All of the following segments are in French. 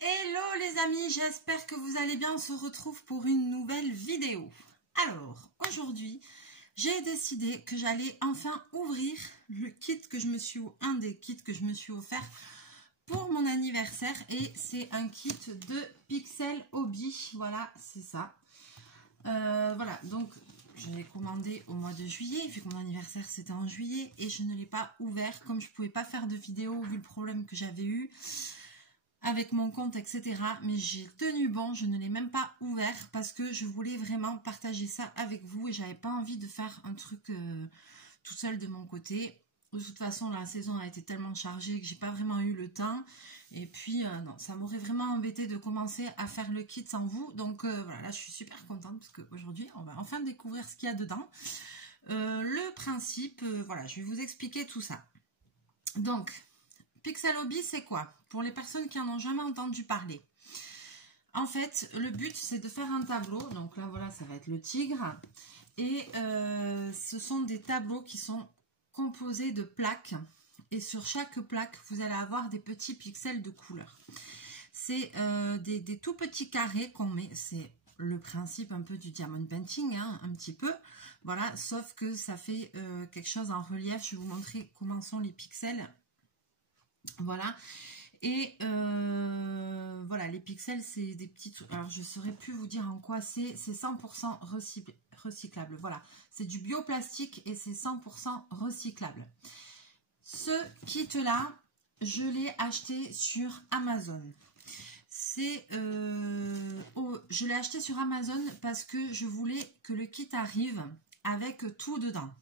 Hello les amis, j'espère que vous allez bien. On se retrouve pour une nouvelle vidéo. Alors, aujourd'hui, j'ai décidé que j'allais enfin ouvrir le kit que je me suis, un des kits que je me suis offert pour mon anniversaire. Et c'est un kit de Pixel Hobby. Voilà, c'est ça. Voilà, donc je l'ai commandé au mois de juillet, vu que mon anniversaire c'était en juillet. Et je ne l'ai pas ouvert, comme je ne pouvais pas faire de vidéo vu le problème que j'avais eu avec mon compte, etc. Mais j'ai tenu bon, je ne l'ai même pas ouvert parce que je voulais vraiment partager ça avec vous et j'avais pas envie de faire un truc tout seul de mon côté. De toute façon, la saison a été tellement chargée que j'ai pas vraiment eu le temps. Et puis, non, ça m'aurait vraiment embêté de commencer à faire le kit sans vous. Donc, voilà, là, je suis super contente parce qu'aujourd'hui, on va enfin découvrir ce qu'il y a dedans. Le principe, voilà, je vais vous expliquer tout ça. Donc, Pixel Hobby, c'est quoi? Pour les personnes qui en ont jamais entendu parler. En fait, le but, c'est de faire un tableau. Donc là, voilà, ça va être le tigre. Et ce sont des tableaux qui sont composés de plaques. Et sur chaque plaque, vous allez avoir des petits pixels de couleur. C'est des tout petits carrés qu'on met. C'est le principe un peu du diamond painting, hein, un petit peu. Voilà, sauf que ça fait quelque chose en relief. Je vais vous montrer comment sont les pixels. Voilà. Et voilà, les pixels, c'est des petites... Alors, je ne saurais plus vous dire en quoi c'est. C'est 100% recyclable. Voilà, c'est du bioplastique et c'est 100% recyclable. Ce kit-là, je l'ai acheté sur Amazon. Je l'ai acheté sur Amazon parce que je voulais que le kit arrive avec tout dedans.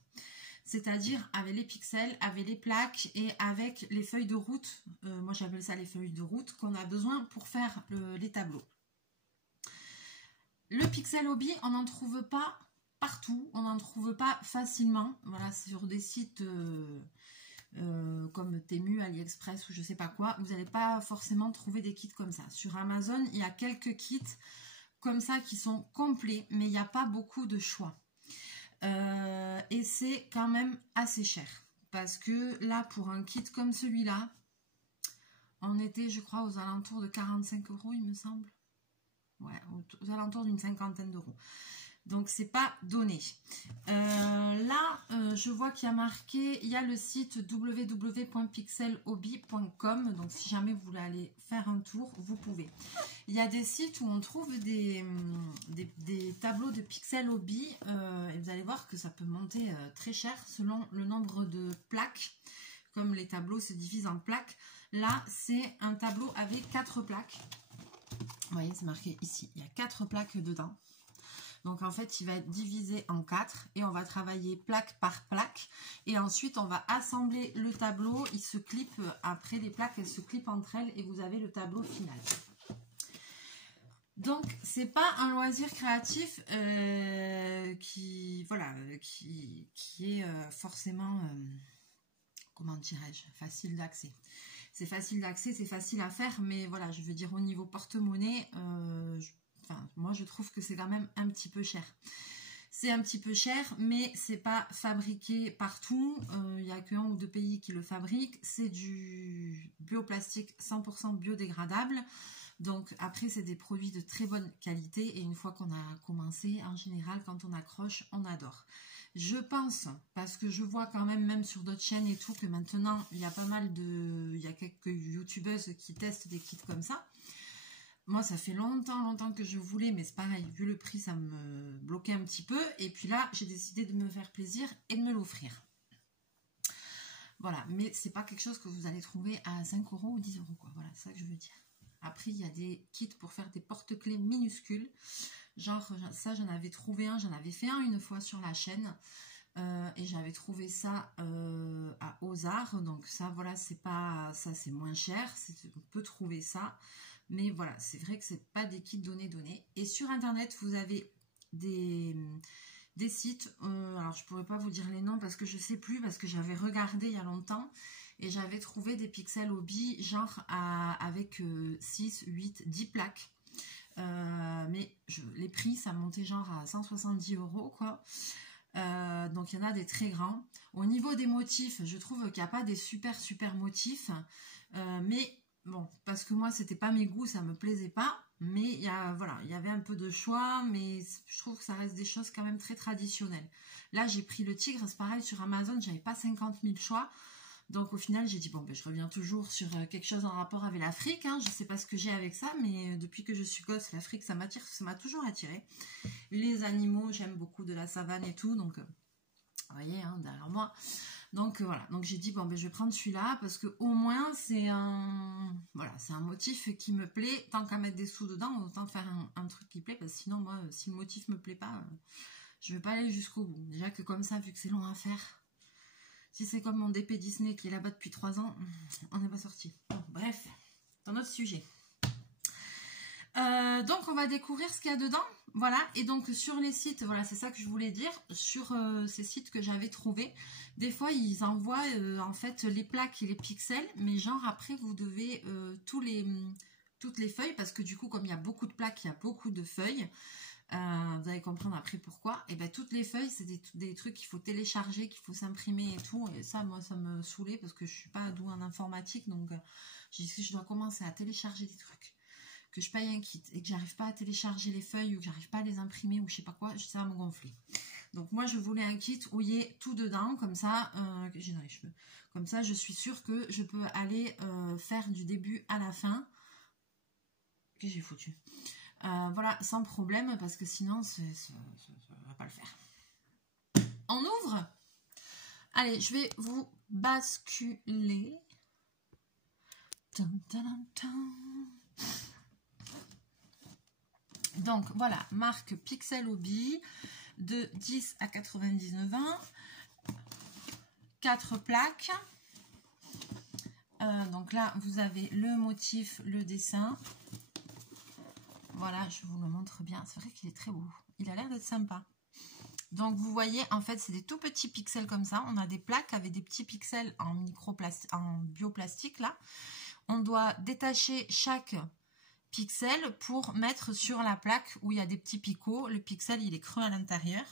C'est-à-dire avec les pixels, avec les plaques et avec les feuilles de route. Moi, j'appelle ça les feuilles de route qu'on a besoin pour faire les tableaux. Le Pixel Hobby, on n'en trouve pas partout. On n'en trouve pas facilement. Voilà, c'est sur des sites comme Temu, AliExpress ou je sais pas quoi. Vous n'allez pas forcément trouver des kits comme ça. Sur Amazon, il y a quelques kits comme ça qui sont complets, mais il n'y a pas beaucoup de choix. Et c'est quand même assez cher parce que là pour un kit comme celui-là on était je crois aux alentours de 45 € il me semble, ouais, aux alentours d'une cinquantaine d'euros, donc c'est pas donné. Là je vois qu'il y a marqué, il y a le site www.pixelhobby.com, donc si jamais vous voulez aller faire un tour vous pouvez. Il y a des sites où on trouve des tableaux de Pixel Hobby et vous allez voir que ça peut monter très cher selon le nombre de plaques. Comme les tableaux se divisent en plaques, là c'est un tableau avec 4 plaques. Vous voyez, c'est marqué ici, il y a 4 plaques dedans. Donc en fait, il va être divisé en 4 et on va travailler plaque par plaque. Et ensuite, on va assembler le tableau. Il se clip, après les plaques, elles se clipent entre elles et vous avez le tableau final. Donc, c'est pas un loisir créatif qui est forcément, comment dirais-je, facile d'accès. C'est facile d'accès, c'est facile à faire, mais voilà, je veux dire au niveau porte-monnaie, moi je trouve que c'est quand même un petit peu cher. C'est un petit peu cher, mais c'est pas fabriqué partout. Il n'y a qu'un ou deux pays qui le fabriquent. C'est du bioplastique 100% biodégradable. Donc après, c'est des produits de très bonne qualité. Et une fois qu'on a commencé, en général, quand on accroche, on adore. Je pense, parce que je vois quand même sur d'autres chaînes et tout, que maintenant, il y a pas mal de... Il y a quelques youtubeuses qui testent des kits comme ça. Moi, ça fait longtemps que je voulais, mais c'est pareil, vu le prix, ça me bloquait un petit peu. Et puis là, j'ai décidé de me faire plaisir et de me l'offrir. Voilà, mais c'est pas quelque chose que vous allez trouver à 5 € ou 10 €, quoi. Voilà, c'est ça que je veux dire. Après, il y a des kits pour faire des porte-clés minuscules. Genre, ça, j'en avais trouvé un, j'en avais fait un une fois sur la chaîne. Et j'avais trouvé ça à Ozar. Donc ça, voilà, c'est pas... Ça, c'est moins cher. On peut trouver ça. Mais voilà, c'est vrai que c'est pas des kits donnés. Et sur internet, vous avez des sites, alors je pourrais pas vous dire les noms parce que je sais plus, parce que j'avais regardé il y a longtemps et j'avais trouvé des Pixel Hobby genre avec 6, 8, 10 plaques. Mais les prix, ça montait genre à 170 € quoi. Donc il y en a des très grands. Au niveau des motifs, je trouve qu'il n'y a pas des super motifs, mais Bon, parce que moi, c'était pas mes goûts, ça me plaisait pas. Mais il y a, voilà, il y avait un peu de choix, mais je trouve que ça reste des choses quand même très traditionnelles. Là, j'ai pris le tigre, c'est pareil, sur Amazon, j'avais pas 50 000 choix. Donc au final, j'ai dit, bon, ben, je reviens toujours sur quelque chose en rapport avec l'Afrique. Hein. Je sais pas ce que j'ai avec ça, mais depuis que je suis gosse, l'Afrique, ça m'attire, ça m'a toujours attiré. Les animaux, j'aime beaucoup de la savane et tout, donc vous voyez, hein, derrière moi. Donc voilà, donc j'ai dit, bon, ben, je vais prendre celui-là, parce que au moins, c'est un, voilà, c'est un motif qui me plaît. Tant qu'à mettre des sous dedans, autant faire un truc qui plaît, parce que sinon, moi, si le motif me plaît pas, je vais pas aller jusqu'au bout. Déjà que comme ça, vu que c'est long à faire... Si c'est comme mon DP Disney qui est là-bas depuis 3 ans, on n'est pas sorti. Bon, bref, c'est un autre sujet. Donc, on va découvrir ce qu'il y a dedans. Voilà, et donc sur les sites, voilà, c'est ça que je voulais dire. Sur ces sites que j'avais trouvés, des fois, ils envoient en fait les plaques et les pixels. Mais genre, après, vous devez toutes les feuilles, parce que du coup, comme il y a beaucoup de plaques, il y a beaucoup de feuilles. Vous allez comprendre après pourquoi. Et ben toutes les feuilles, c'est des trucs qu'il faut télécharger, qu'il faut s'imprimer et tout. Et ça, moi, ça me saoulait parce que je suis pas douée en informatique. Donc, j'ai dit que je dois commencer à télécharger des trucs, que je paye un kit et que j'arrive pas à télécharger les feuilles ou que j'arrive pas à les imprimer ou je sais pas quoi, ça va me gonfler. Donc, moi, je voulais un kit où il y ait tout dedans, comme ça, j'ai dans les cheveux. Comme ça, je suis sûre que je peux aller faire du début à la fin. Que j'ai foutu. Voilà, sans problème, parce que sinon, ça va pas le faire. On ouvre. Allez, je vais vous basculer. Donc, voilà, marque Pixel Hobby, de 10 à 99 ans. 4 plaques. Donc là, vous avez le motif, le dessin. Voilà, je vous le montre bien. C'est vrai qu'il est très beau. Il a l'air d'être sympa. Donc, vous voyez, en fait, c'est des tout petits pixels comme ça. On a des plaques avec des petits pixels en bioplastique, là. On doit détacher chaque pixel pour mettre sur la plaque où il y a des petits picots. Le pixel, il est creux à l'intérieur.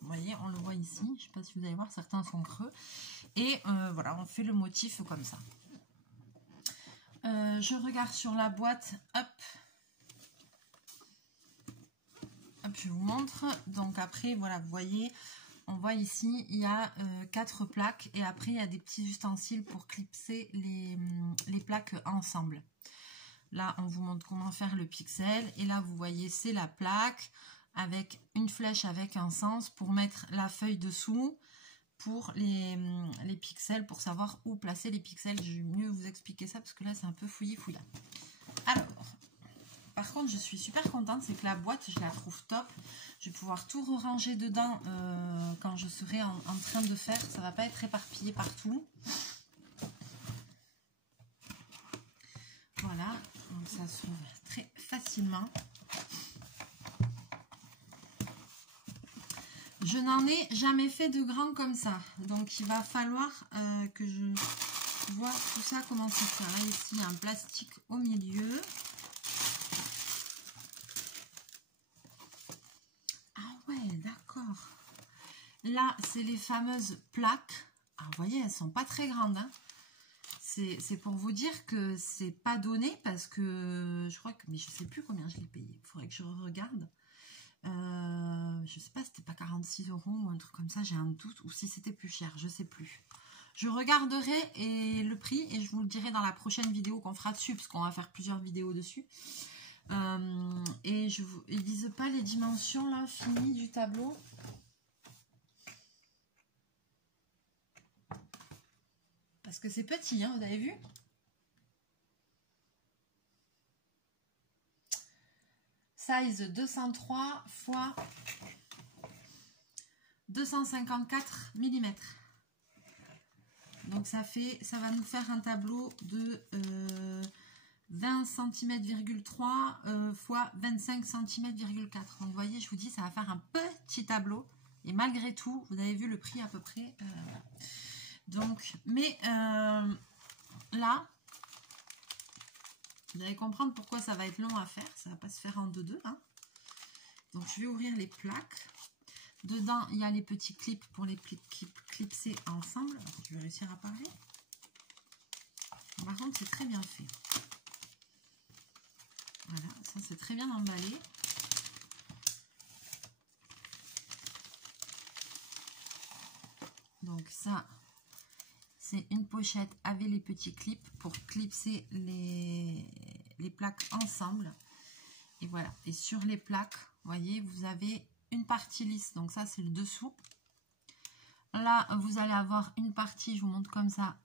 Vous voyez, on le voit ici. Je ne sais pas si vous allez voir, certains sont creux. Et voilà, on fait le motif comme ça. Je regarde sur la boîte. Hop. Hop, je vous montre. Donc après, voilà, vous voyez, on voit ici, il y a 4 plaques. Et après, il y a des petits ustensiles pour clipser les plaques ensemble. Là, on vous montre comment faire le pixel. Et là, vous voyez, c'est la plaque avec une flèche avec un sens pour mettre la feuille dessous pour les pixels, pour savoir où placer les pixels. Je vais mieux vous expliquer ça parce que là, c'est un peu fouillis-fouillat. Alors... Par contre, je suis super contente, c'est que la boîte, je la trouve top. Je vais pouvoir tout ranger dedans quand je serai en train de faire. Ça ne va pas être éparpillé partout. Voilà, donc ça s'ouvre très facilement. Je n'en ai jamais fait de grand comme ça. Donc, il va falloir que je vois tout ça, comment ça se fait. Là, ici, il y a un plastique au milieu. D'accord. Là, c'est les fameuses plaques. Alors, vous voyez, elles sont pas très grandes. Hein. C'est pour vous dire que c'est pas donné parce que je crois que... Mais je sais plus combien je l'ai payé. Il faudrait que je regarde. Je sais pas, c'était pas 46 € ou un truc comme ça. J'ai un doute. Ou si c'était plus cher, je sais plus. Je regarderai et le prix et je vous le dirai dans la prochaine vidéo qu'on fera dessus parce qu'on va faire plusieurs vidéos dessus. Et ils disent pas les dimensions là finies du tableau. Parce que c'est petit, hein, vous avez vu? Size 203 x 254 mm. Donc ça va nous faire un tableau de 20 cm,3 x 25 cm,4. Donc vous voyez, je vous dis, ça va faire un petit tableau. Et malgré tout, vous avez vu le prix à peu près. Donc, mais là, vous allez comprendre pourquoi ça va être long à faire. Ça ne va pas se faire en deux. Hein. Donc je vais ouvrir les plaques. Dedans, il y a les petits clips pour les clipser ensemble. Alors, je vais réussir à parler. Par contre, c'est très bien fait. Ça, c'est très bien emballé. Donc ça, c'est une pochette avec les petits clips pour clipser les plaques ensemble. Et voilà. Et sur les plaques, vous voyez, vous avez une partie lisse. Donc ça, c'est le dessous. Là, vous allez avoir une partie, je vous montre comme ça,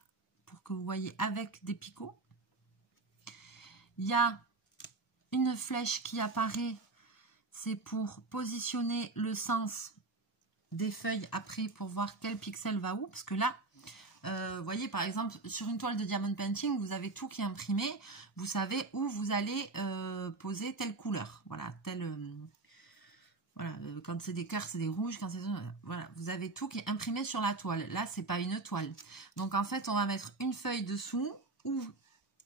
pour que vous voyez, avec des picots. Il y a une flèche qui apparaît. C'est pour positionner le sens des feuilles après pour voir quel pixel va où. Parce que là, vous voyez, par exemple, sur une toile de diamond painting, vous avez tout qui est imprimé. Vous savez où vous allez poser telle couleur. Voilà, voilà, quand c'est des clairs, c'est des rouges. Quand c'est voilà, vous avez tout qui est imprimé sur la toile. Là, c'est pas une toile. Donc, en fait, on va mettre une feuille dessous où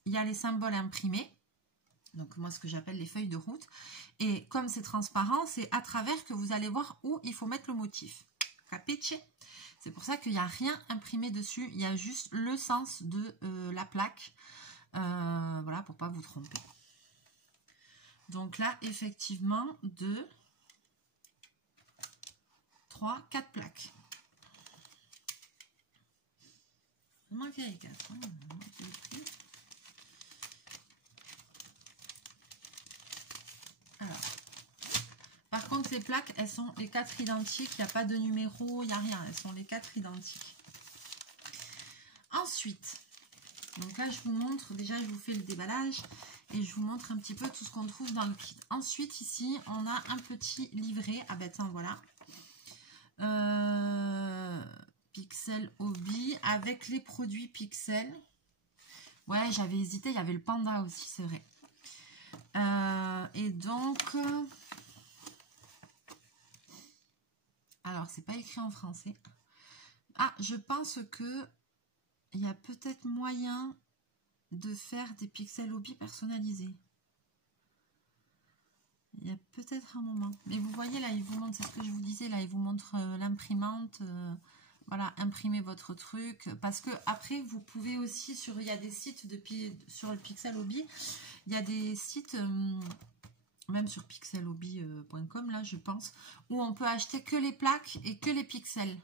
il y a les symboles imprimés. Donc, moi, ce que j'appelle les feuilles de route. Et comme c'est transparent, c'est à travers que vous allez voir où il faut mettre le motif. Capiche? C'est pour ça qu'il n'y a rien imprimé dessus. Il y a juste le sens de la plaque. Voilà, pour ne pas vous tromper. Donc là, effectivement, 2, 3, 4 plaques. Il manquait les 4. Hein, alors, par contre, les plaques, elles sont les 4 identiques. Il n'y a pas de numéro, il n'y a rien. Elles sont les 4 identiques. Ensuite, donc là, je vous montre, déjà, je vous fais le déballage et je vous montre un petit peu tout ce qu'on trouve dans le kit. Ensuite, ici, on a un petit livret. Ah ben, tiens, voilà. Pixel Hobby avec les produits Pixel. Ouais, j'avais hésité. Il y avait le panda aussi, c'est vrai. Et donc... alors, c'est pas écrit en français. Ah, je pense que il y a peut-être moyen de faire des Pixel Hobby personnalisés. Il y a peut-être un moment. Mais vous voyez, là, il vous montre, c'est ce que je vous disais, là, il vous montre l'imprimante. Voilà, imprimez votre truc. Parce que après, vous pouvez aussi, il y a des sites sur le Pixel Hobby, il y a des sites... même sur pixelhobby.com, là, je pense, où on peut acheter que les plaques et que les pixels.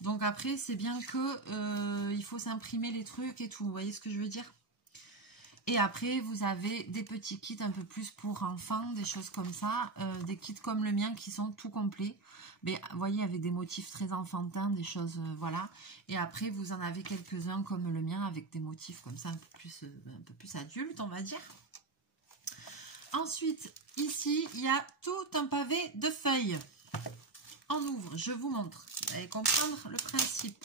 Donc après, c'est bien que il faut s'imprimer les trucs et tout. Vous voyez ce que je veux dire? Et après, vous avez des petits kits un peu plus pour enfants, des choses comme ça. Des kits comme le mien qui sont tout complets. Mais vous voyez, avec des motifs très enfantins, des choses, voilà. Et après, vous en avez quelques-uns comme le mien avec des motifs comme ça, un peu plus adultes, on va dire. Ensuite, ici, il y a tout un pavé de feuilles. On ouvre, je vous montre. Vous allez comprendre le principe.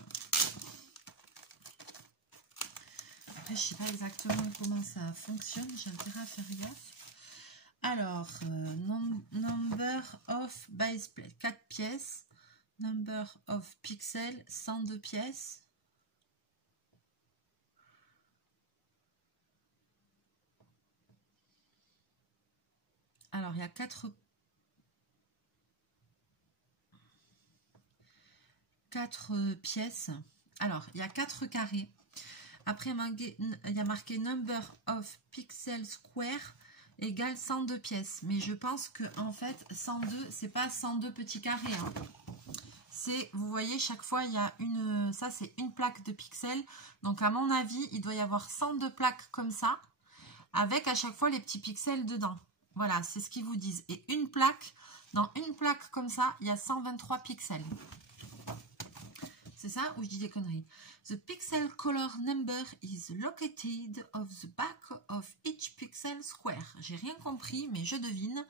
Après, je ne sais pas exactement comment ça fonctionne. J'ai intérêt à faire gaffe. Alors, number of base plate, 4 pièces. Number of pixels, 102 pièces. Alors, il y a 4 pièces. Alors, il y a 4 carrés. Après, il y a marqué number of pixels square égale 102 pièces. Mais je pense que en fait, 102, c'est pas 102 petits carrés. Hein. C'est, vous voyez, chaque fois, il y a une... ça, c'est une plaque de pixels. Donc, à mon avis, il doit y avoir 102 plaques comme ça, avec à chaque fois les petits pixels dedans. Voilà, c'est ce qu'ils vous disent. Et une plaque, dans une plaque comme ça, il y a 123 pixels. C'est ça ou je dis des conneries? The pixel color number is located of the back of each pixel square. J'ai rien compris, mais je devine.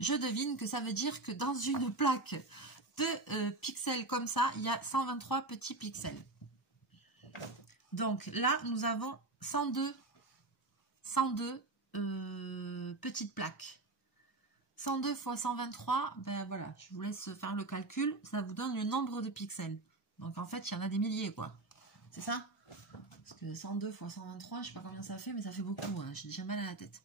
Je devine que ça veut dire que dans une plaque de pixels comme ça, il y a 123 petits pixels. Donc là, nous avons 102 petites plaques. 102 fois 123, ben voilà, je vous laisse faire le calcul. Ça vous donne le nombre de pixels. Donc en fait, il y en a des milliers, quoi. C'est ça? Parce que 102 fois 123, je sais pas combien ça fait, mais ça fait beaucoup. Hein. J'ai déjà mal à la tête.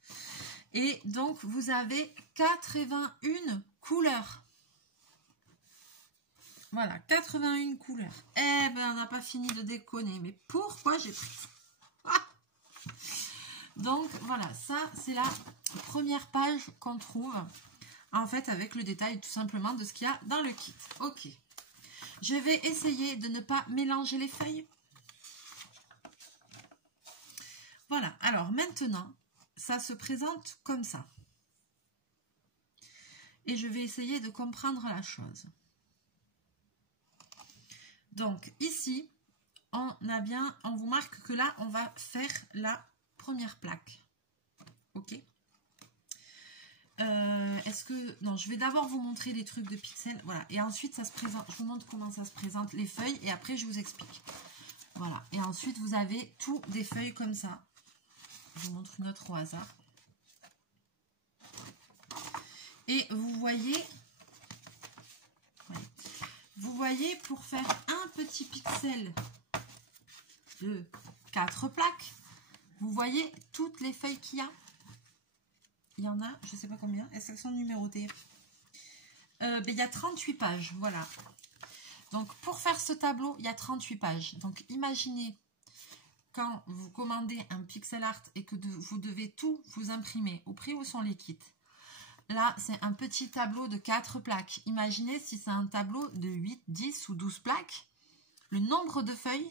Et donc, vous avez 81 couleurs. Voilà, 81 couleurs. Eh ben, on n'a pas fini de déconner. Mais pourquoi j'ai pris ça? Donc voilà, ça c'est la première page qu'on trouve en fait avec le détail tout simplement de ce qu'il y a dans le kit. Ok, je vais essayer de ne pas mélanger les feuilles. Voilà, alors maintenant ça se présente comme ça. Et je vais essayer de comprendre la chose. Donc ici, on vous marque que là, on va faire la première plaque. Ok. Non, je vais d'abord vous montrer les trucs de pixels. Voilà. Et ensuite, ça se présente. Je vous montre comment ça se présente, les feuilles. Et après, je vous explique. Voilà. Et ensuite, vous avez tout des feuilles comme ça. Je vous montre une autre au hasard. Et vous voyez, pour faire un petit pixel de 4 plaques, vous voyez toutes les feuilles qu'il y a. Il y en a, je ne sais pas combien. Est-ce qu'elles sont numérotées? Il y a 38 pages, voilà. Donc, pour faire ce tableau, il y a 38 pages. Donc, imaginez quand vous commandez un pixel art et que vous devez tout vous imprimer au prix où sont les kits. Là, c'est un petit tableau de 4 plaques. Imaginez si c'est un tableau de 8, 10 ou 12 plaques, le nombre de feuilles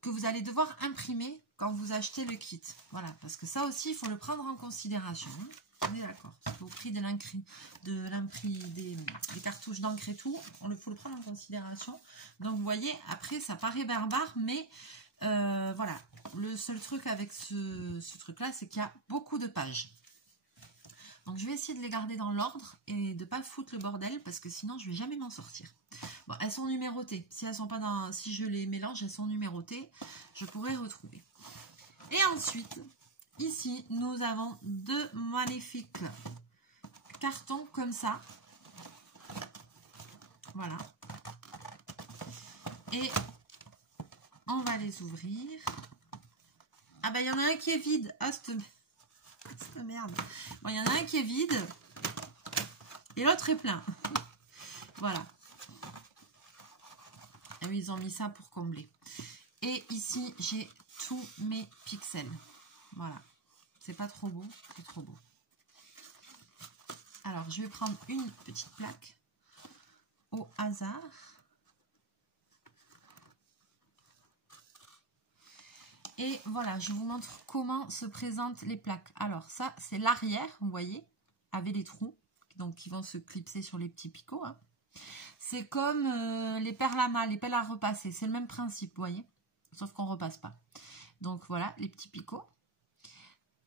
que vous allez devoir imprimer quand vous achetez le kit. Voilà, parce que ça aussi, il faut le prendre en considération. On est d'accord. Au prix des cartouches d'encre et tout, il faut le prendre en considération. Donc, vous voyez, après, ça paraît barbare, mais voilà. Le seul truc avec ce truc-là, c'est qu'il y a beaucoup de pages. Donc, je vais essayer de les garder dans l'ordre et de ne pas foutre le bordel parce que sinon, je ne vais jamais m'en sortir. Bon, elles sont numérotées. Si elles sont pas dans, si je les mélange, elles sont numérotées. Je pourrais retrouver. Et ensuite, ici, nous avons 2 magnifiques cartons comme ça. Voilà. Et on va les ouvrir. Ah ben, il y en a un qui est vide. Ah, cette merde. Bon, il y en a un qui est vide et l'autre est plein. Voilà. Et oui, ils ont mis ça pour combler. Et ici, j'ai tous mes pixels. Voilà. C'est pas trop beau, c'est trop beau. Alors, je vais prendre une petite plaque au hasard. Et voilà, je vous montre comment se présentent les plaques. Alors, ça, c'est l'arrière, vous voyez, avec les trous, donc qui vont se clipser sur les petits picots. Hein. C'est comme les perles à main, les pelles à repasser. C'est le même principe, vous voyez, sauf qu'on ne repasse pas. Donc, voilà, les petits picots.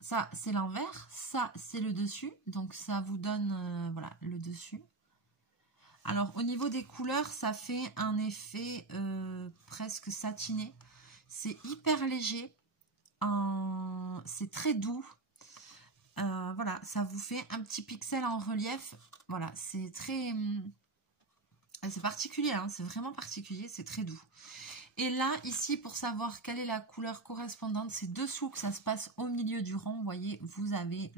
Ça, c'est l'envers. Ça, c'est le dessus. Donc, ça vous donne, voilà, le dessus. Alors, au niveau des couleurs, ça fait un effet presque satiné. C'est hyper léger, c'est très doux. Voilà, ça vous fait un petit pixel en relief. Voilà, c'est très... c'est particulier, hein, c'est vraiment particulier, c'est très doux. Et là, ici, pour savoir quelle est la couleur correspondante, c'est dessous que ça se passe au milieu du rond. Vous voyez, vous avez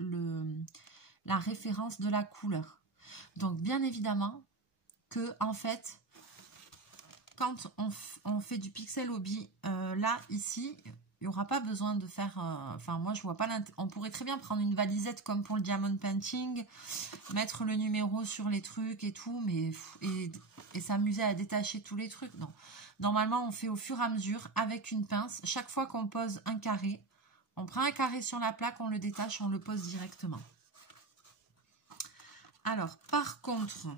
la référence de la couleur. Donc, bien évidemment que, en fait... Quand on fait du pixel hobby, là, ici, il n'y aura pas besoin de faire... Enfin, moi, je vois pas l'intérêt. On pourrait très bien prendre une valisette comme pour le diamond painting, mettre le numéro sur les trucs et tout, mais et s'amuser à détacher tous les trucs. Non. Normalement, on fait au fur et à mesure avec une pince. Chaque fois qu'on pose un carré, on prend un carré sur la plaque, on le détache, on le pose directement. Alors, par contre...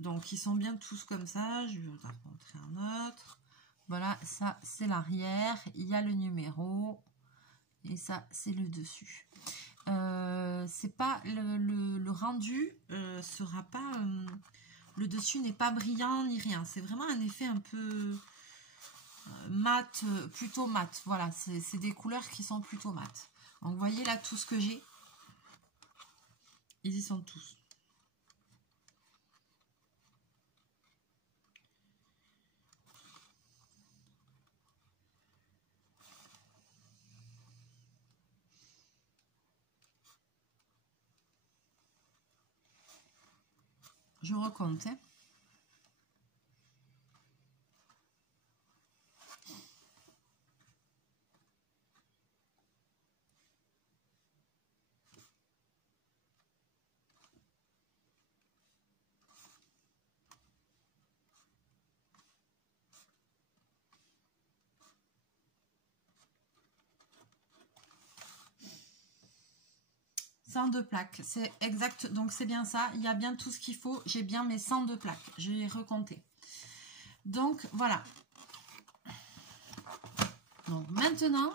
Donc, ils sont bien tous comme ça. Je vais vous en montrer un autre. Voilà, ça, c'est l'arrière. Il y a le numéro. Et ça, c'est le dessus. C'est pas le rendu sera pas... le dessus n'est pas brillant ni rien. C'est vraiment un effet un peu mat, plutôt mat. Voilà, c'est des couleurs qui sont plutôt mat. Donc, vous voyez là, tout ce que j'ai. Ils y sont tous. Je recompte. Hein. 102 plaques, c'est exact, donc c'est bien ça, il y a bien tout ce qu'il faut, j'ai bien mes 102 plaques, je vais recompter. Donc voilà. Donc maintenant,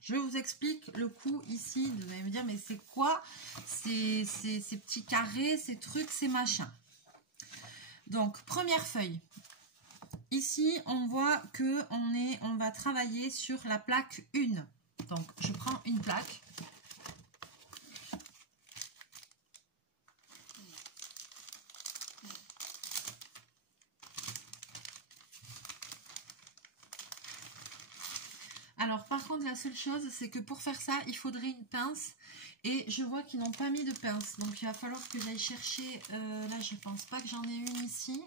je vous explique le coup ici. Vous allez me dire, mais c'est quoi ces petits carrés, ces trucs, ces machins. Donc, première feuille. Ici, on voit que on va travailler sur la plaque 1. Donc, je prends une plaque. Alors, par contre, la seule chose, c'est que pour faire ça, il faudrait une pince. Et je vois qu'ils n'ont pas mis de pince. Donc, il va falloir que j'aille chercher... là, je pense pas que j'en ai une ici.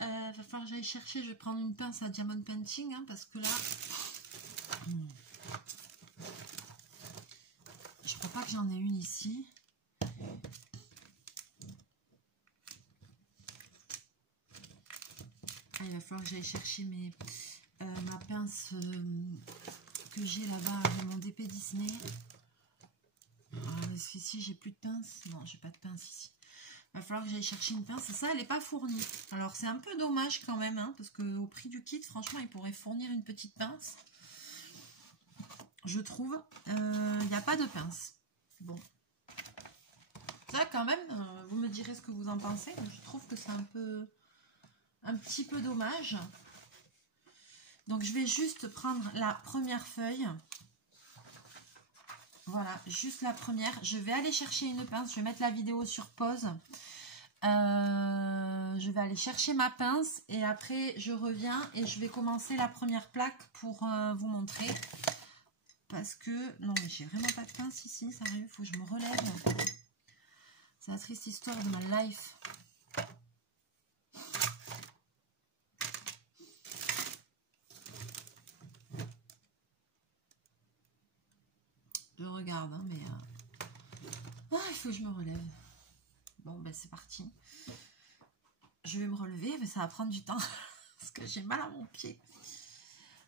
Il va falloir que j'aille chercher. Je vais prendre une pince à Diamond Painting. Hein, parce que là... je crois pas que j'en ai une ici. Ah, il va falloir que j'aille chercher ma pince que j'ai là-bas avec mon DP Disney. Est-ce qu'ici j'ai plus de pince? Non, j'ai pas de pince ici. Il va falloir que j'aille chercher une pince. Et ça, elle n'est pas fournie. Alors, c'est un peu dommage quand même, hein, parce qu'au prix du kit, franchement, il pourrait fournir une petite pince. Je trouve. Il n'y a pas de pince. Bon. Ça, quand même, vous me direz ce que vous en pensez. Je trouve que c'est un petit peu dommage. Donc, je vais juste prendre la première feuille. Voilà, juste la première. Je vais aller chercher une pince. Je vais mettre la vidéo sur pause. Je vais aller chercher ma pince. Et après, je reviens et je vais commencer la première plaque pour vous montrer. Parce que... non, mais j'ai vraiment pas de pince ici. Sérieux, il faut que je me relève. C'est la triste histoire de ma life. Je regarde, hein, mais... il faut que je me relève. Bon, ben c'est parti. Je vais me relever, mais ça va prendre du temps. Parce que j'ai mal à mon pied.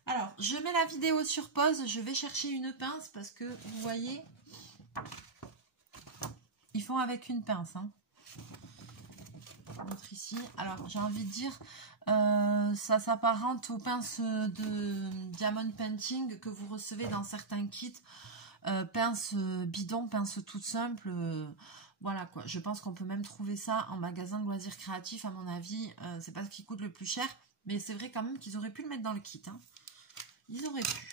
Alors, je mets la vidéo sur pause. Je vais chercher une pince parce que, vous voyez, ils font avec une pince. Hein. Je vous montre ici. Alors, j'ai envie de dire, ça s'apparente aux pinces de Diamond Painting que vous recevez dans certains kits. Pince bidon, pince toute simple. Voilà quoi. Je pense qu'on peut même trouver ça en magasin de loisirs créatifs, à mon avis. C'est pas ce qui coûte le plus cher. Mais c'est vrai quand même qu'ils auraient pu le mettre dans le kit. Hein. Ils auraient pu.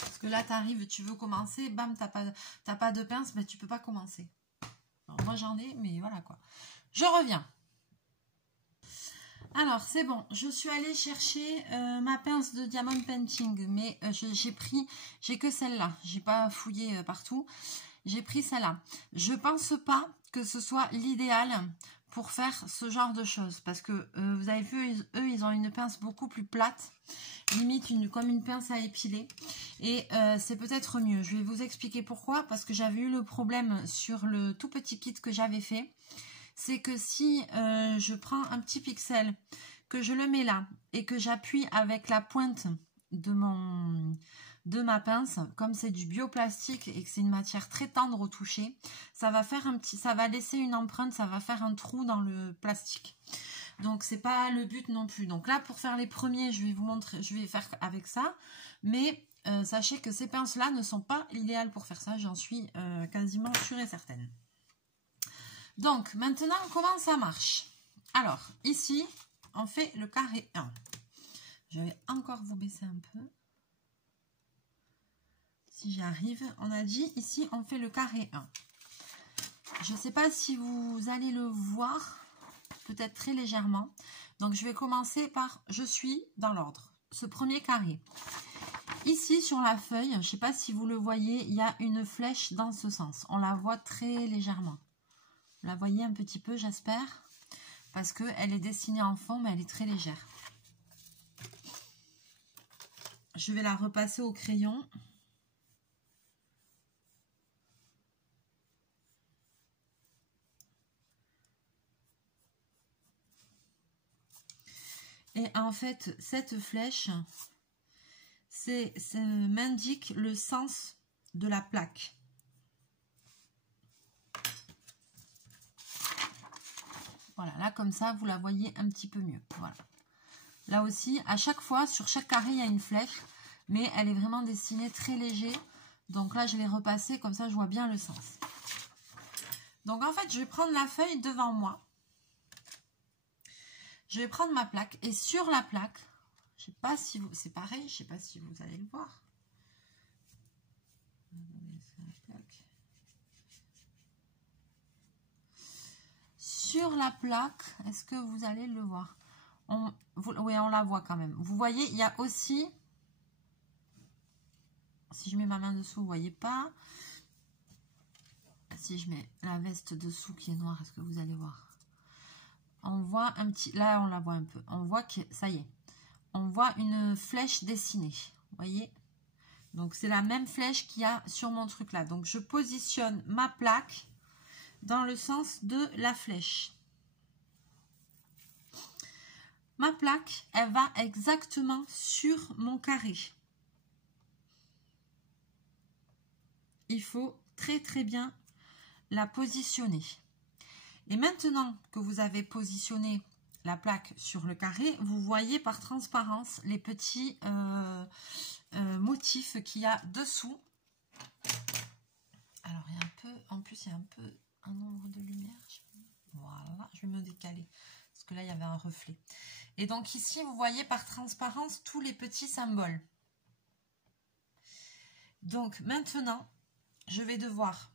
Parce que là, tu arrives, tu veux commencer, bam, t'as pas de pince, mais tu peux pas commencer. Alors, moi, j'en ai, mais voilà quoi. Je reviens. Alors, c'est bon. Je suis allée chercher ma pince de Diamond Painting, mais j'ai que celle-là. J'ai pas fouillé partout. J'ai pris celle-là. Je pense pas que ce soit l'idéal pour faire ce genre de choses. Parce que vous avez vu, eux, ils ont une pince beaucoup plus plate. Limite comme une pince à épiler. Et c'est peut-être mieux. Je vais vous expliquer pourquoi. Parce que j'avais eu le problème sur le tout petit kit que j'avais fait. C'est que si je prends un petit pixel, que je le mets là et que j'appuie avec la pointe de ma pince, comme c'est du bioplastique et que c'est une matière très tendre au toucher, ça va faire ça va laisser une empreinte, ça va faire un trou dans le plastique. Donc c'est pas le but non plus. Donc là, pour faire les premiers, je vais vous montrer, je vais faire avec ça, mais sachez que ces pinces là ne sont pas idéales pour faire ça, j'en suis quasiment sûre et certaine. Donc, maintenant, comment ça marche? Alors, ici, on fait le carré 1. Je vais encore vous baisser un peu. Si j'arrive, on a dit, ici, on fait le carré 1. Je ne sais pas si vous allez le voir, peut-être très légèrement. Donc, je vais commencer par, je suis dans l'ordre. Ce premier carré. Ici, sur la feuille, je ne sais pas si vous le voyez, il y a une flèche dans ce sens. On la voit très légèrement. Vous la voyez un petit peu, j'espère, parce qu'elle est dessinée en fond, mais elle est très légère. Je vais la repasser au crayon. Et en fait, cette flèche, m'indique le sens de la plaque. Voilà, là comme ça, vous la voyez un petit peu mieux. Voilà. Là aussi, à chaque fois, sur chaque carré, il y a une flèche, mais elle est vraiment dessinée très léger. Donc là, je l'ai repassée, comme ça, je vois bien le sens. Donc en fait, je vais prendre la feuille devant moi. Je vais prendre ma plaque et sur la plaque, je sais pas si vous, c'est pareil, je sais pas si vous allez le voir. Sur la plaque, est-ce que vous allez le voir? Oui, on la voit quand même. Vous voyez, il y a aussi, si je mets ma main dessous, vous voyez pas. Si je mets la veste dessous qui est noire, est-ce que vous allez voir? On voit un petit, là on la voit un peu, on voit que ça y est, on voit une flèche dessinée, vous voyez, donc c'est la même flèche qu'il y a sur mon truc là. Donc je positionne ma plaque dans le sens de la flèche. Ma plaque, elle va exactement sur mon carré. Il faut très bien la positionner. Et maintenant que vous avez positionné la plaque sur le carré, vous voyez par transparence les petits motifs qu'il y a dessous. Alors, il y a un peu, en plus, il y a un peu un ombre de lumière. Voilà, je vais me décaler parce que là, il y avait un reflet. Et donc ici, vous voyez par transparence tous les petits symboles. Donc maintenant, je vais devoir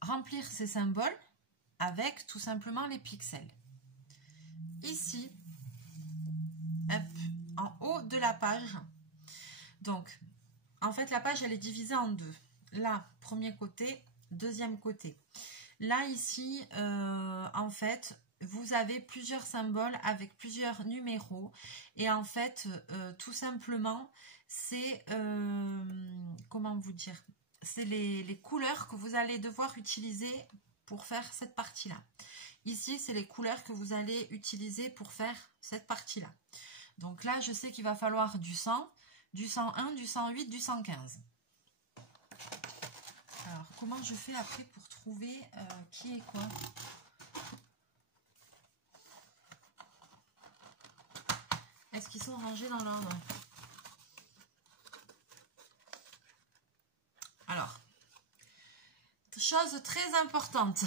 remplir ces symboles avec tout simplement les pixels. Ici, hop, en haut de la page, donc en fait la page elle est divisée en deux. Là, premier côté, deuxième côté. Là ici, en fait, vous avez plusieurs symboles avec plusieurs numéros. Et en fait, tout simplement, c'est, comment vous dire, c'est les couleurs que vous allez devoir utiliser pour faire cette partie-là. Ici, c'est les couleurs que vous allez utiliser pour faire cette partie-là. Donc là, je sais qu'il va falloir du 100, du 101, du 108, du 115. Alors, comment je fais après pour trouver qui est quoi? Est-ce qu'ils sont rangés dans l'ordre? Alors, chose très importante,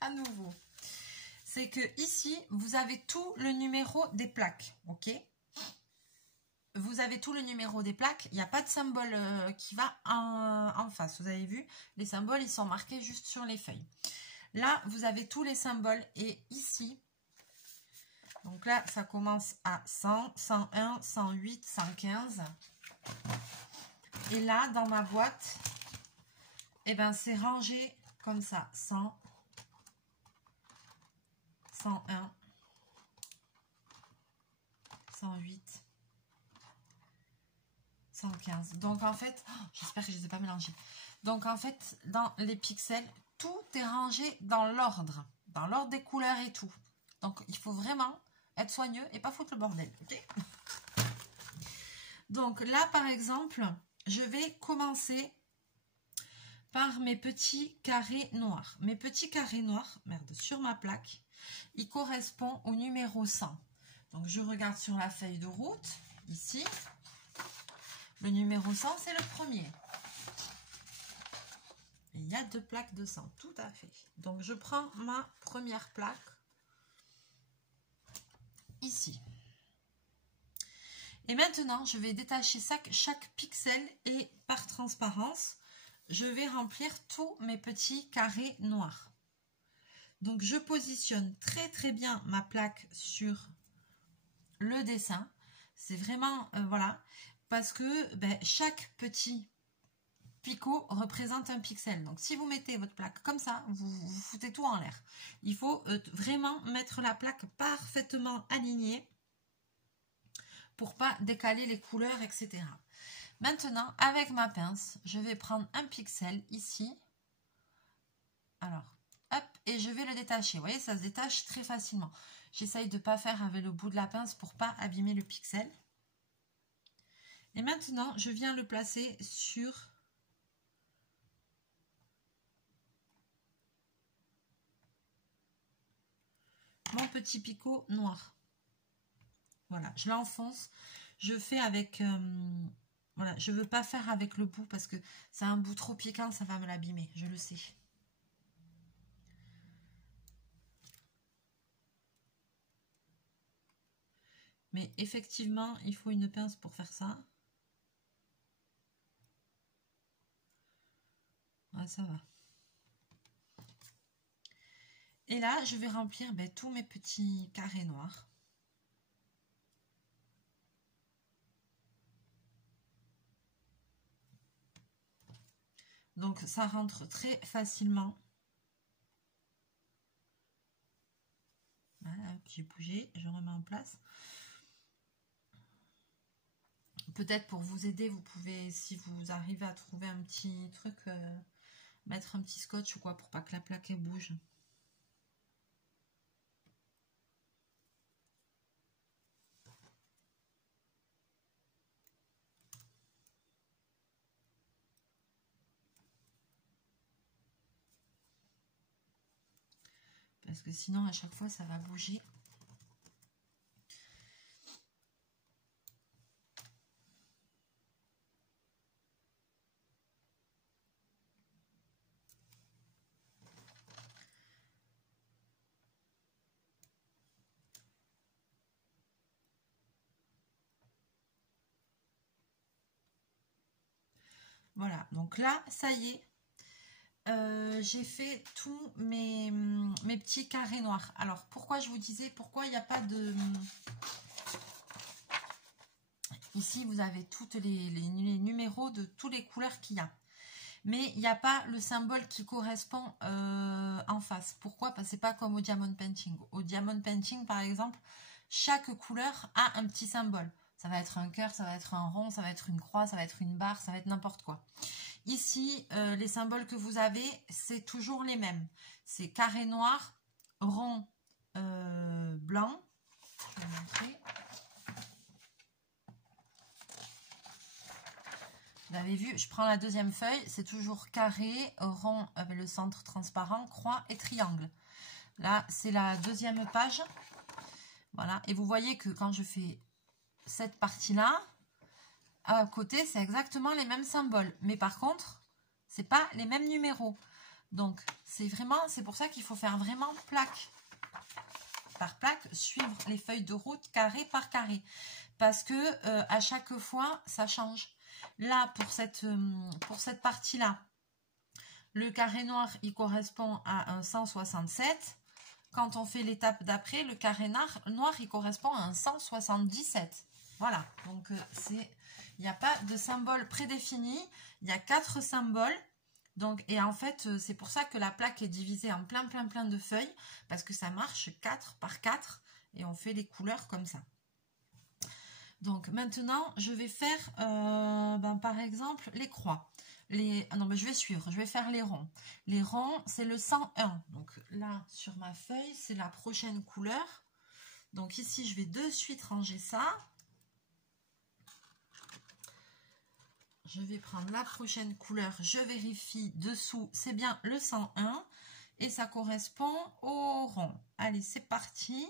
à nouveau, c'est que ici, vous avez tout le numéro des plaques, ok? Vous avez tout le numéro des plaques, il n'y a pas de symbole qui va en face, vous avez vu? Les symboles, ils sont marqués juste sur les feuilles. Là, vous avez tous les symboles et ici, donc là, ça commence à 100, 101, 108, 115. Et là, dans ma boîte, eh ben, c'est rangé comme ça, 100, 101, 108, 115. Donc en fait, oh, j'espère que je ne les ai pas mélangés. Donc en fait, dans les pixels, tout est rangé dans l'ordre des couleurs et tout. Donc il faut vraiment être soigneux et pas foutre le bordel, ok? Donc là, par exemple, je vais commencer par mes petits carrés noirs. Mes petits carrés noirs, merde, sur ma plaque, ils correspondent au numéro 100. Donc je regarde sur la feuille de route, ici. Le numéro 100, c'est le premier. Et il y a 2 plaques de 100, tout à fait. Donc je prends ma première plaque, ici. Et maintenant, je vais détacher chaque pixel et par transparence, je vais remplir tous mes petits carrés noirs. Donc, je positionne très bien ma plaque sur le dessin. C'est vraiment, voilà, parce que chaque petit picot représente un pixel. Donc, si vous mettez votre plaque comme ça, vous foutez tout en l'air. Il faut vraiment mettre la plaque parfaitement alignée pour pas décaler les couleurs, etc. Maintenant, avec ma pince, je vais prendre un pixel ici. Alors, hop, et je vais le détacher. Vous voyez, ça se détache très facilement. J'essaye de ne pas faire avec le bout de la pince pour pas abîmer le pixel. Et maintenant, je viens le placer sur mon petit picot noir. Voilà, je l'enfonce. Je fais avec... voilà, je ne veux pas faire avec le bout parce que c'est un bout trop piquant, ça va me l'abîmer, je le sais. Mais effectivement, il faut une pince pour faire ça. Ah, ça va. Et là, je vais remplir tous mes petits carrés noirs. Donc, ça rentre très facilement. Voilà, j'ai bougé, je remets en place. Peut-être pour vous aider, vous pouvez, si vous arrivez à trouver un petit truc, mettre un petit scotch ou quoi pour pas que la plaque elle bouge. Parce que sinon, à chaque fois, ça va bouger. Voilà, donc là, ça y est. J'ai fait tous mes petits carrés noirs. Alors, pourquoi je vous disais, pourquoi il n'y a pas de... Ici, vous avez tous les numéros de toutes les couleurs qu'il y a. Mais il n'y a pas le symbole qui correspond en face. Pourquoi? Parce que c'est pas comme au Diamond Painting. Au Diamond Painting, par exemple, chaque couleur a un petit symbole. Ça va être un cœur, ça va être un rond, ça va être une croix, ça va être une barre, ça va être n'importe quoi. Ici, les symboles que vous avez, c'est toujours les mêmes. C'est carré noir, rond, blanc. Je vais vous montrer. Vous avez vu, je prends la deuxième feuille, c'est toujours carré, rond avec le centre transparent, croix et triangle. Là, c'est la deuxième page. Voilà, et vous voyez que quand je fais cette partie-là, à côté, c'est exactement les mêmes symboles. Mais par contre, c'est pas les mêmes numéros. Donc, c'est pour ça qu'il faut faire vraiment plaque par plaque, suivre les feuilles de route carré par carré. Parce que à chaque fois, ça change. Là, pour cette partie-là, le carré noir, il correspond à un 167. Quand on fait l'étape d'après, le carré noir, il correspond à un 177. Voilà, donc il n'y a pas de symbole prédéfini, il y a 4 symboles. Donc, et en fait, c'est pour ça que la plaque est divisée en plein de feuilles, parce que ça marche 4 par 4 et on fait les couleurs comme ça. Donc maintenant, je vais faire, par exemple, les croix. Non, mais je vais suivre, je vais faire les ronds. Les ronds, c'est le 101. Donc là, sur ma feuille, c'est la prochaine couleur. Donc ici, je vais de suite ranger ça. Je vais prendre la prochaine couleur. Je vérifie dessous, c'est bien le 101. Et ça correspond au rond. Allez, c'est parti.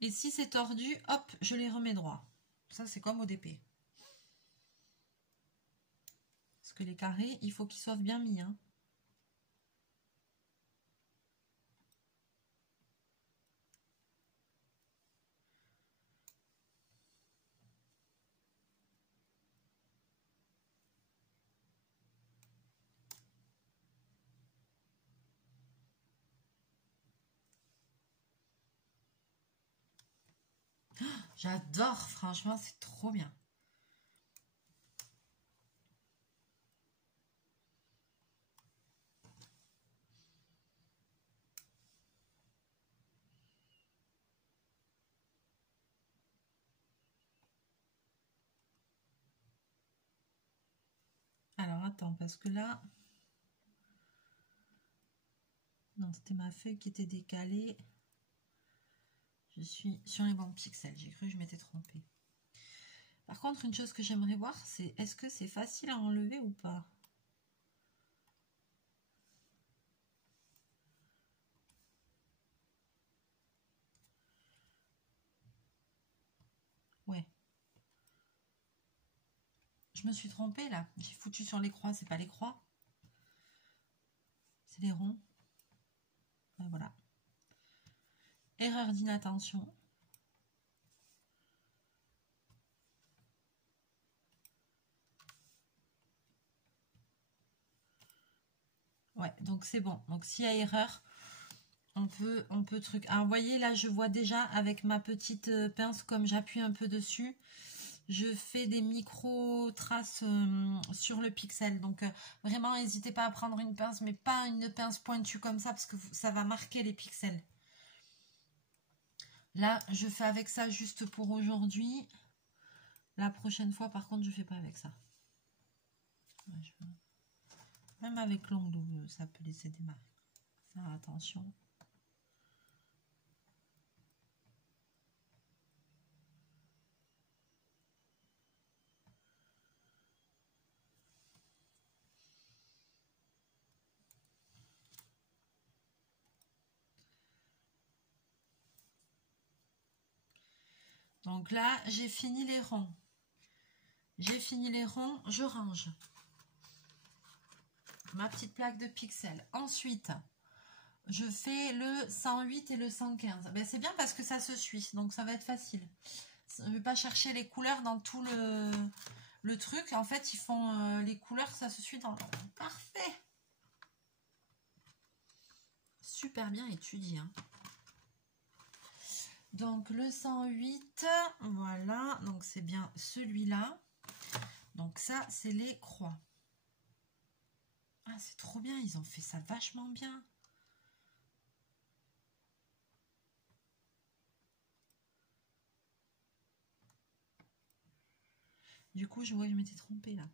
Et si c'est tordu, hop, je les remets droit. Ça, c'est comme au DP. Parce que les carrés, il faut qu'ils soient bien mis. Hein. J'adore, franchement, c'est trop bien. Alors, attends, parce que là... Non, c'était ma feuille qui était décalée. Je suis sur les bons pixels. J'ai cru que je m'étais trompée. Par contre, une chose que j'aimerais voir, c'est est-ce que c'est facile à enlever ou pas? je me suis trompée là. J'ai foutu sur les croix, c'est pas les croix. C'est les ronds. Ben, voilà. Erreur d'inattention. Ouais, donc c'est bon. Donc s'il y a erreur, on peut truc. Alors vous voyez là, je vois déjà avec ma petite pince, comme j'appuie un peu dessus, je fais des micro traces sur le pixel. Donc vraiment, n'hésitez pas à prendre une pince, mais pas une pince pointue comme ça, parce que ça va marquer les pixels. Là, je fais avec ça juste pour aujourd'hui. La prochaine fois, par contre, je fais pas avec ça. Même avec l'ongle, ça peut laisser des marques. Faire attention. Donc là, j'ai fini les ronds. J'ai fini les ronds, je range ma petite plaque de pixels. Ensuite, je fais le 108 et le 115. Ben, c'est bien parce que ça se suit, donc ça va être facile. Je ne vais pas chercher les couleurs dans tout le truc. En fait, ils font les couleurs, ça se suit dans... Parfait! Super bien étudié. Hein. Donc le 108, voilà, donc c'est bien celui-là. Donc ça, c'est les croix. Ah, c'est trop bien, ils ont fait ça vachement bien. Du coup, je vois que je m'étais trompée là.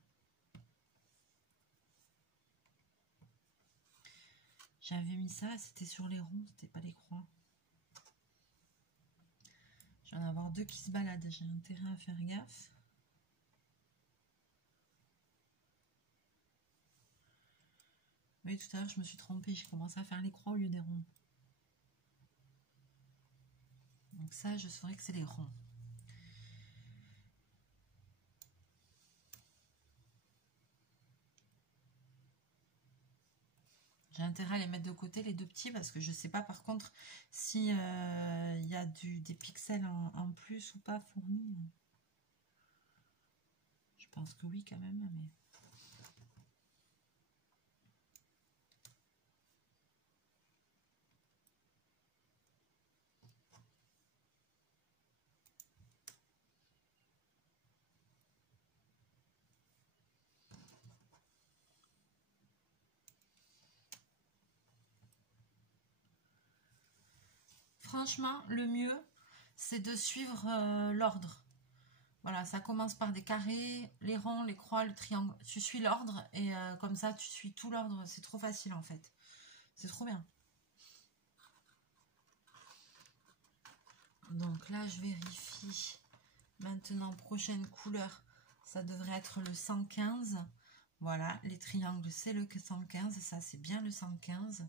J'avais mis ça, c'était sur les ronds, c'était pas les croix. Je vais en avoir deux qui se baladent, j'ai intérêt à faire gaffe. Oui, tout à l'heure, je me suis trompée, j'ai commencé à faire les croix au lieu des ronds. Donc ça, je saurais que c'est les ronds. J'ai intérêt à les mettre de côté, les deux petits, parce que je ne sais pas par contre si y a des pixels en plus ou pas fournis. Je pense que oui quand même, mais... Franchement, le mieux, c'est de suivre l'ordre. Voilà, ça commence par des carrés, les ronds, les croix, le triangle. Tu suis l'ordre et comme ça, tu suis tout l'ordre. C'est trop facile en fait. C'est trop bien. Donc là, je vérifie. Maintenant, prochaine couleur, ça devrait être le 115. Voilà, les triangles, c'est le 115. Ça, c'est bien le 115.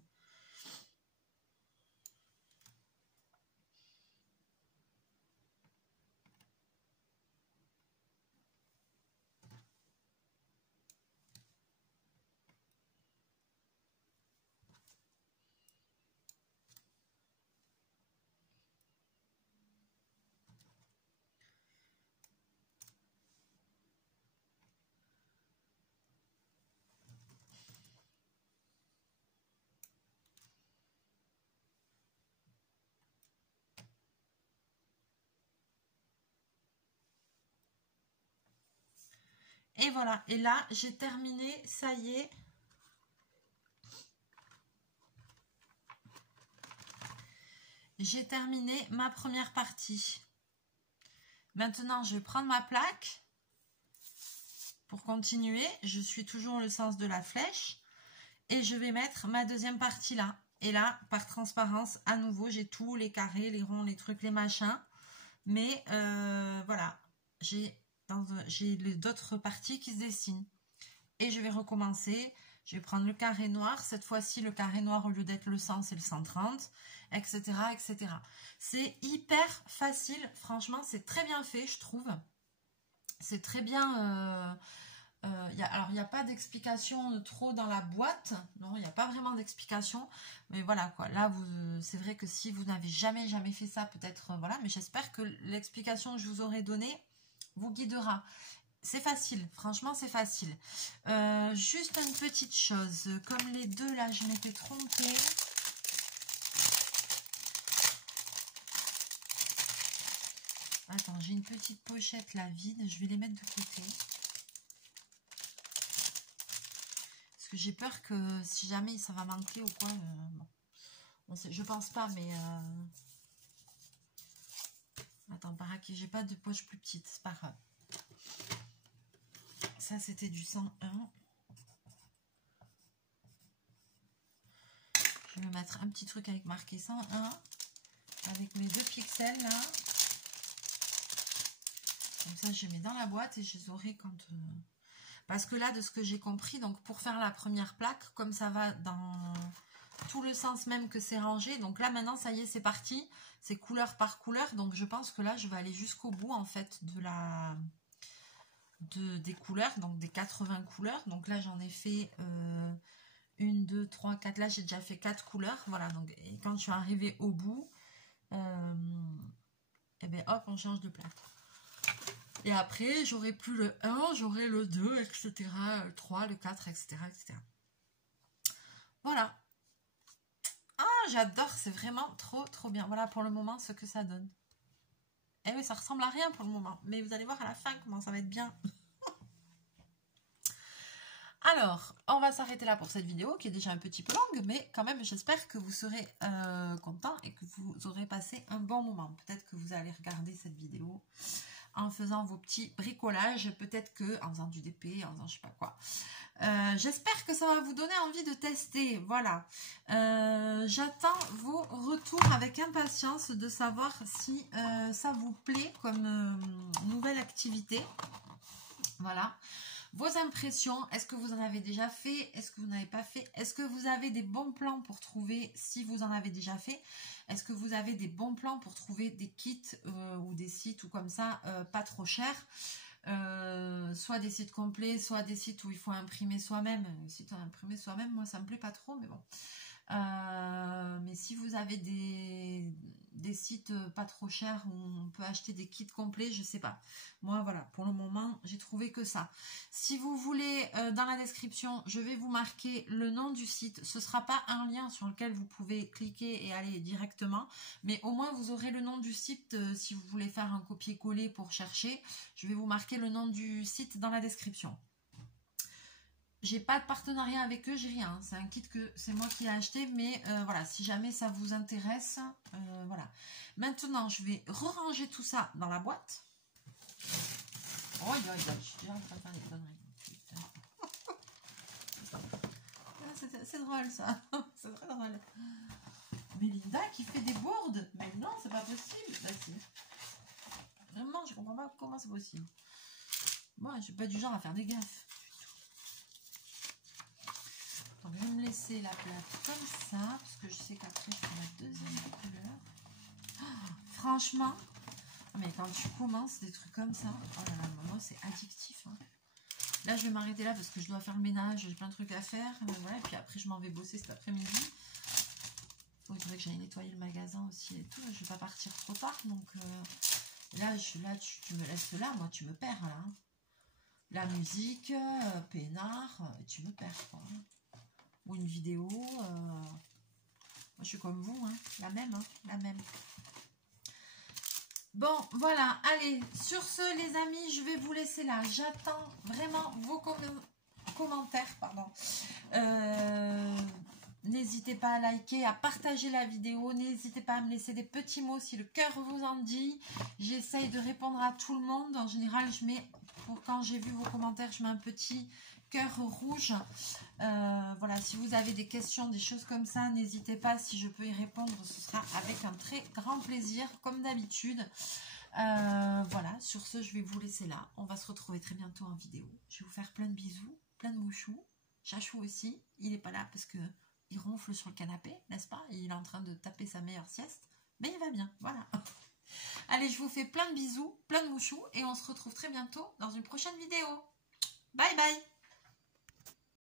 Et voilà, et là, j'ai terminé, ça y est. J'ai terminé ma première partie. Maintenant, je vais prendre ma plaque pour continuer. Je suis toujours le sens de la flèche. Et je vais mettre ma deuxième partie là. Et là, par transparence, à nouveau, j'ai tous les carrés, les ronds, les trucs, les machins. Mais voilà, j'ai d'autres parties qui se dessinent. Et je vais recommencer. Je vais prendre le carré noir. Cette fois-ci, le carré noir, au lieu d'être le 100, c'est le 130, etc., etc. C'est hyper facile. Franchement, c'est très bien fait, je trouve. C'est très bien. Alors, il n'y a pas d'explication trop dans la boîte. Non, il n'y a pas vraiment d'explication. Mais voilà, quoi. Là, c'est vrai que si vous n'avez jamais fait ça, peut-être, voilà. Mais j'espère que l'explication que je vous aurai donnée vous guidera. C'est facile. Franchement, c'est facile. Juste une petite chose. Comme les deux, là, je m'étais trompée. Attends, j'ai une petite pochette, là, vide. Je vais les mettre de côté. Que j'ai peur que si jamais ça va manquer ou quoi, bon, je pense pas, mais attends, par qui j'ai pas de poche plus petite, c'est pas grave. Ça c'était du 101. Je vais me mettre un petit truc avec marqué 101 avec mes 2 pixels là. Comme ça je les mets dans la boîte et je les aurai quand parce que là, de ce que j'ai compris, donc pour faire la première plaque, comme ça va dans tout le sens même que c'est rangé, donc là maintenant, ça y est, c'est parti. C'est couleur par couleur, donc je pense que là, je vais aller jusqu'au bout, en fait, des couleurs, donc des 80 couleurs. Donc là, j'en ai fait 1, 2, 3, 4. Là, j'ai déjà fait 4 couleurs. Voilà, donc et quand je suis arrivée au bout, et bien hop, on change de plaque. Et après, j'aurai plus le 1, j'aurai le 2, etc. Le 3, le 4, etc. etc. Voilà. Ah, j'adore, c'est vraiment trop, trop bien. Voilà pour le moment ce que ça donne. Eh oui, ça ressemble à rien pour le moment. Mais vous allez voir à la fin comment ça va être bien. Alors, on va s'arrêter là pour cette vidéo qui est déjà un petit peu longue, mais quand même, j'espère que vous serez contents et que vous aurez passé un bon moment. Peut-être que vous allez regarder cette vidéo en faisant vos petits bricolages, peut-être que en faisant du DP, en faisant je sais pas quoi. J'espère que ça va vous donner envie de tester. Voilà. J'attends vos retours avec impatience de savoir si ça vous plaît comme nouvelle activité. Voilà. Vos impressions, est-ce que vous en avez déjà fait? Est-ce que vous n'avez pas fait? Est-ce que vous avez des bons plans pour trouver si vous en avez déjà fait? Est-ce que vous avez des bons plans pour trouver des kits ou des sites ou comme ça pas trop chers? Soit des sites complets, soit des sites où il faut imprimer soi-même. Les sites à imprimer soi-même, moi ça me plaît pas trop, mais bon. Mais si vous avez des sites pas trop chers où on peut acheter des kits complets, je sais pas. Moi voilà, pour le moment j'ai trouvé que ça. Si vous voulez, dans la description, je vais vous marquer le nom du site. Ce sera pas un lien sur lequel vous pouvez cliquer et aller directement, mais au moins vous aurez le nom du site si vous voulez faire un copier-coller pour chercher. Je vais vous marquer le nom du site dans la description. J'ai pas de partenariat avec eux, j'ai rien. C'est un kit que c'est moi qui ai acheté, mais voilà, si jamais ça vous intéresse, voilà. Maintenant, je vais ranger tout ça dans la boîte. Oh, je suis déjà en train de faire des conneries. C'est drôle ça, c'est très drôle. Mais Linda qui fait des bourdes, mais non, c'est pas possible. Bah, vraiment, je comprends pas comment c'est possible. Moi, je suis pas du genre à faire des gaffes. Donc, je vais me laisser la plaque comme ça, parce que je sais qu'après, je fais la deuxième couleur. Oh, franchement, mais quand tu commences des trucs comme ça, oh là là, moi, c'est addictif. Hein. Là, je vais m'arrêter là parce que je dois faire le ménage, j'ai plein de trucs à faire. Voilà, et puis après, je m'en vais bosser cet après-midi. Il faudrait que j'aille nettoyer le magasin aussi et tout. Je vais pas partir trop tard, donc là, tu me laisses là, moi, tu me perds là. Hein. La musique, peinard, tu me perds quoi. Hein. Ou une vidéo. Moi, je suis comme vous, hein, la même, hein, la même. Bon, voilà, allez, sur ce, les amis, je vais vous laisser là. J'attends vraiment vos commentaires, pardon. N'hésitez pas à liker, à partager la vidéo. N'hésitez pas à me laisser des petits mots si le cœur vous en dit. J'essaye de répondre à tout le monde. En général, je mets, quand j'ai vu vos commentaires, je mets un petit cœur rouge. Voilà, si vous avez des questions, des choses comme ça, n'hésitez pas. Si je peux y répondre, ce sera avec un très grand plaisir, comme d'habitude. Voilà, sur ce, je vais vous laisser là. On va se retrouver très bientôt en vidéo. Je vais vous faire plein de bisous, plein de mouchous. Chachou aussi, il n'est pas là parce que il ronfle sur le canapé, n'est-ce pas? Il est en train de taper sa meilleure sieste, mais il va bien, voilà. Allez, je vous fais plein de bisous, plein de mouchous et on se retrouve très bientôt dans une prochaine vidéo. Bye bye.